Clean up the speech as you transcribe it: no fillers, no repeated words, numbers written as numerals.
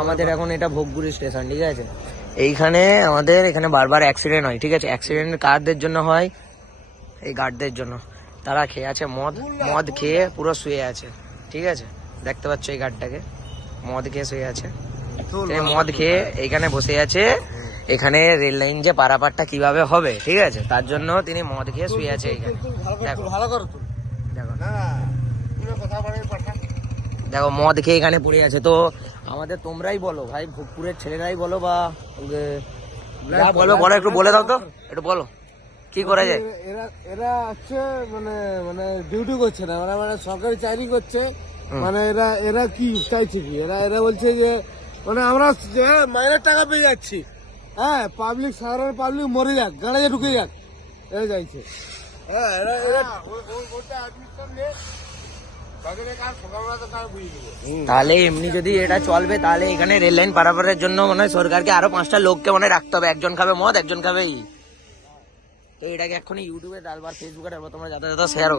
আমাদের এখন এটা ভোগপুরি স্টেশন, ঠিক আছে। এইখানে আমাদের এখানে বারবার অ্যাক্সিডেন্ট হয়, ঠিক আছে। অ্যাক্সিডেন্ট কারদের জন্য হয়? এই গার্ডদের জন্য। তারা খেয়ে আছে মদ খেয়ে পুরো শুয়ে আছে, ঠিক আছে। দেখতে পাচ্ছ এই গার্ডটাকে, মদ খেয়ে শুয়ে আছে। মদ খেয়ে এখানে বসে আছে। এখানে রেল লাইন যে পারাপারটা কিভাবে হবে, ঠিক আছে, তার জন্য তিনি মদ খেয়ে শুয়ে আছে এইখানে। দেখো মদ খেয়ে এখানে পড়ে আছে। তো আমাদের তোমরাই বলো ভাই, ভোগপুরের ছেলেরাই বলো বা বলো বলো, একটু বলে দাও তো, একটু বলো কি করা যায়। এরা হচ্ছে মানে মানে ডিউটি করছে না, মানে সরকারি চাকরি করছে। মানে এরা কি চাইছে কি, এরা বলছে যে মানে আমরা মাইনের টাকা পেয়ে যাচ্ছি, হ্যাঁ, পাবলিক সাধারণ পাবলিক মরে যাক, গাড়িতে ঢুকে যাক, এরা চাইছে। হ্যাঁ, তাহলে এমনি যদি এটা চলবে, তাহলে এখানে রেল লাইন পারাপারের জন্য মনে হয় সরকারকে আরো 5টা লোককে মনে রাখতে হবে। একজন খাবে মদ, একজন খাবে। তো এটাকে এক্ষুনি ইউটিউবে ডালবার, ফেসবুকে ডালবার, তোমরা যাতে শেয়ার